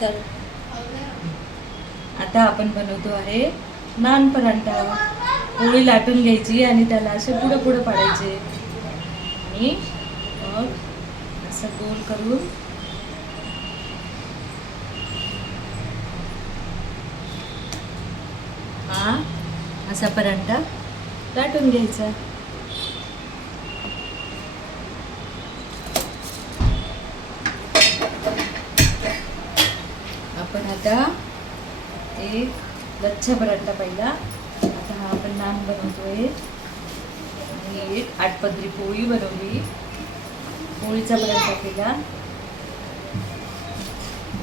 चल आता आपण बनवतो आहे नान पराठा. पोळी लाटून घ्यायची आणि त्याला असे पुढं पुढं पाडायचे आणि मग असं गोल करून हा असा पराठा लाटून घ्यायचा. आपण आता एक लच्छा पराठा पहिला. आता हा आपण नान बनवतोय आणि एक आठपदरी पोळी बनवली. पोळीचा पराठा केला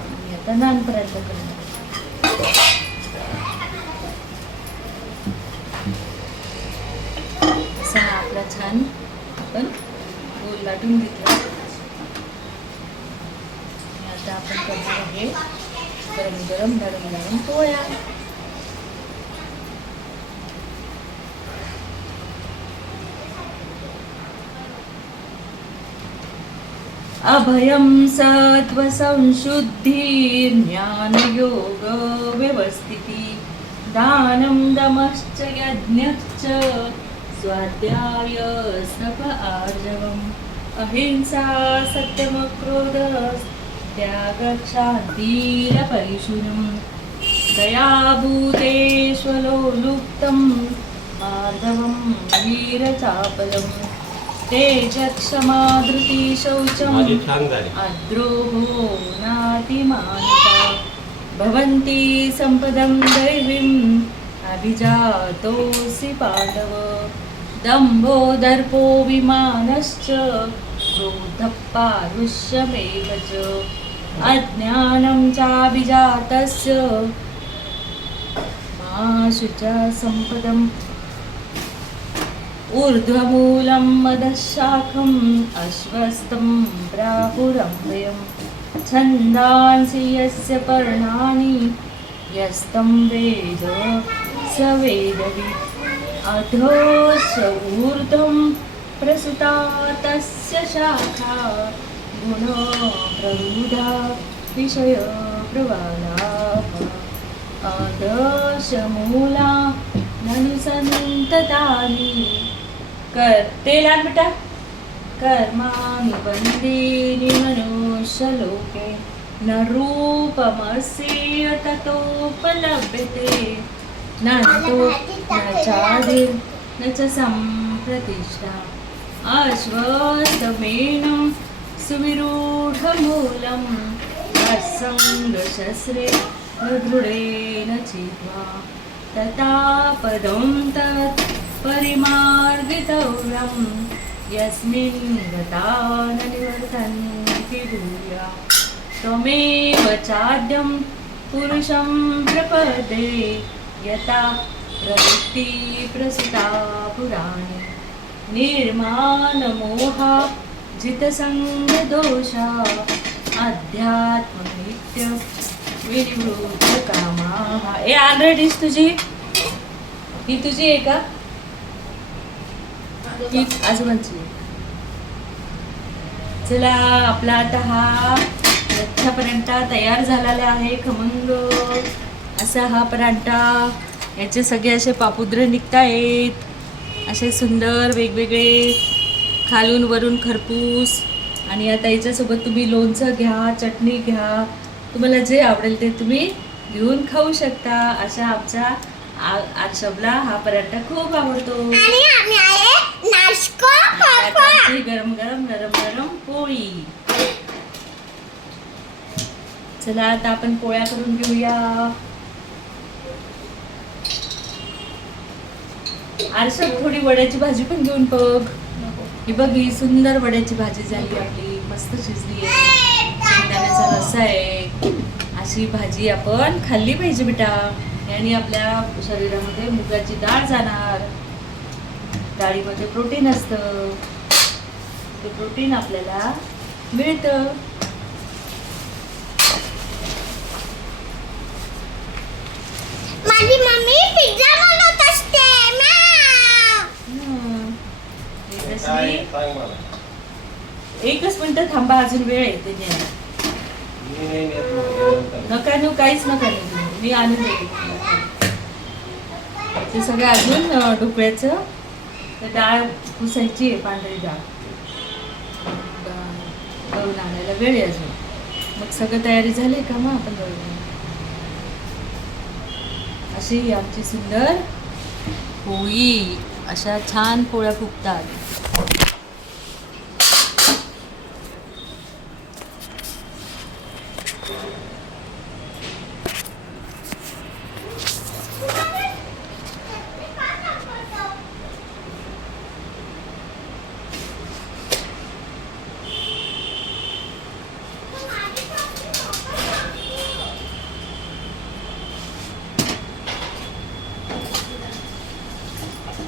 आणि आता नान पराठा करणार. असा हा आपला छान आपण गोल लाटून घेतला आणि आता आपण करणार आहे गरम गरम नरम नरम पोळ्या. अभयं सत्व संशुद्धि ज्ञान योग व्यवस्थिति दानं दमश्च यज्ञश्च स्वाध्याय सप आर्जवम् अहिंसा सत्यमक्रोध त्यागः शान्तिरपरिशुनम् दया भूतेष्वलोलुप्तं मार्दवं वीरचापलम् तेजक्षमा धृति शौचम् अद्रोहो नातिमानिता भवन्ति सम्पदं दैवीम् अभिजातोऽसि पाण्डव दम्भो दर्पो विमानश्च क्रोधः पारुष्यमेव च अज्ञानं चाभिजातस्य मा शुचा सम्पदम् ऊर्ध्वमूलं मदशाखम् अश्वस्तं प्राहुरव्ययम् छन्दांसि यस्य पर्णानि यस्तं वेद स वेदवित् अधोश्च ऊर्ध्वं प्रसुता तस्य शाखा गुणप्रवृद्धा विषयप्रवालाः अधोशमूला ननुसन्ततानि तेल आण बेटा कर्माणि बन्धीनि मनुष्यलोके न रूपमस्य ततोपलभ्यते न तो न चादिर् न च सम्प्रतिष्ठा अश्वत्थमेनं सुविरूढमूलम् असङ्गशस्त्रे दृढेन चित्वा तथा पदं तत् परिमार्गितव्यं यस्मिन् गता न निवर्तन्ति भूया त्वमेव चाद्यं पुरुषं प्रपदे यथा प्रवृत्ति प्रसुता पुराणे निर्माणमोहा जितसंगदोषा अध्यात्मनित्य विनिवृत्त कामा. ए ऑलरेडीच तुझी ही तुझी आहे का ही आजोबांची? चला आपला आता हा लच्छा पराठा तयार झालेला आहे. खमंग असा हा पराठा. याचे सगळे असे पापुद्रे निघतायत असे सुंदर वेगवेगळे खालून वरून खरपूस. आणि आता याच्यासोबत तुम्ही लोणचं घ्या, चटणी घ्या, तुम्हाला जे आवडेल ते तुम्ही घेऊन खाऊ शकता. अशा आमच्या आरशबला हा पराठा खूप आवडतो. गरम गरम नरम नरम पोळी. चला आता आपण पोळ्या करून घेऊया. आरशब थोडी वड्याची भाजी पण घेऊन बघ. ही बघ ही सुंदर वड्याची भाजी झाली आपली, मस्त शिजली आहे, शेंगदाण्याचा रस्सा आहे. अशी भाजी आपण खाल्ली पाहिजे बेटा. याने आपल्या शरीरामध्ये मुगाची डाळ जाणार. डाळीमध्ये प्रोटीन असतं, ते प्रोटीन आपल्याला मिळतं. माझी मम्मी पिझ्झा बनवत असते. एकच मिनिट थांबा, अजून वेळ आहे ते. नका नेऊ, काहीच नका नेऊ, मी आणून देते तुम्हाला. ते सगळं अजून ढोकळ्याचं ते डाळ पुसायची आहे, पांढरी डाळ दळून आणायला वेळ आहे अजून. मग सगळं तयारी झाली का मग आपण दळून आणू. अशी ही आमची सुंदर पोळी. अशा छान पोळ्या फुगतात.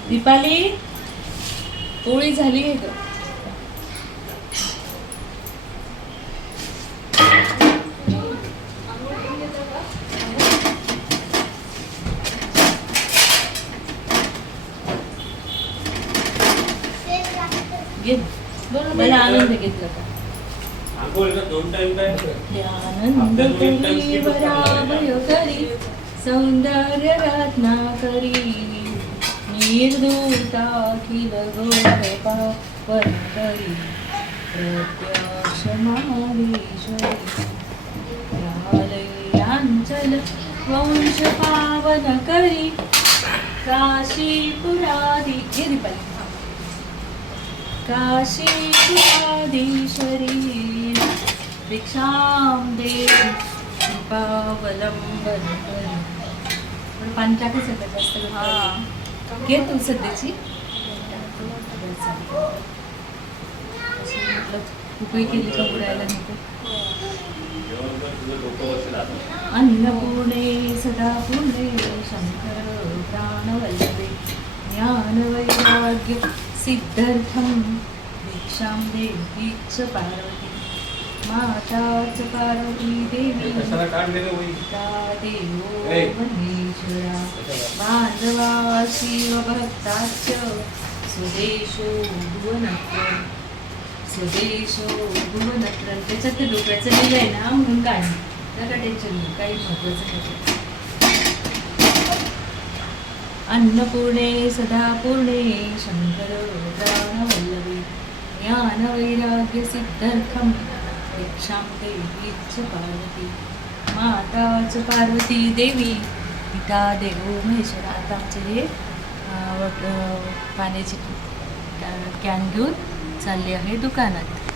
दीपाली, पोळी झाली आहे का? घे. मला आनंद घेतला का? आनंद करी वराभय करी सौंदर्य रत्ना करी निर्दूताखिल गोपा वरकरी प्रत्यक्ष माहेश्वरी रालयांचल वंश पावन करी काशीपुरादी काशीपुराधीश्वरी भिक्षां देवी कृपावलंबन करी. पण पाणी टाकायचं का जास्त? घे तू सध्याची. उपाय केली का बुडायला नको. अन्नपूर्णे सदा पूर्णे शंकर प्राणवल्लभे ज्ञान वैराग्य सिद्धर्थम भिक्षां देवी च पार्वती माता च पार्वती देवी पिता देवो महेश्वरा माधवा शिवभक्ताश्च स्वदेशो भुवनत्र. त्याच्यात ते डोक्याचं लिहिलं आहे ना, म्हणून काय नका टेन्शन घेऊ, काही महत्वाचं नाही. अन्नपूर्णे सदा पूर्णे शंकर प्राणवल्लभे ज्ञान वैराग्य सिद्धर्थम भिक्षां देवी च पार्वती माता च पार्वती देवी पिता देवो महेश्वरा. आता आमचे हे पाण्याची कॅन घेऊन चालले आहे दुकानात.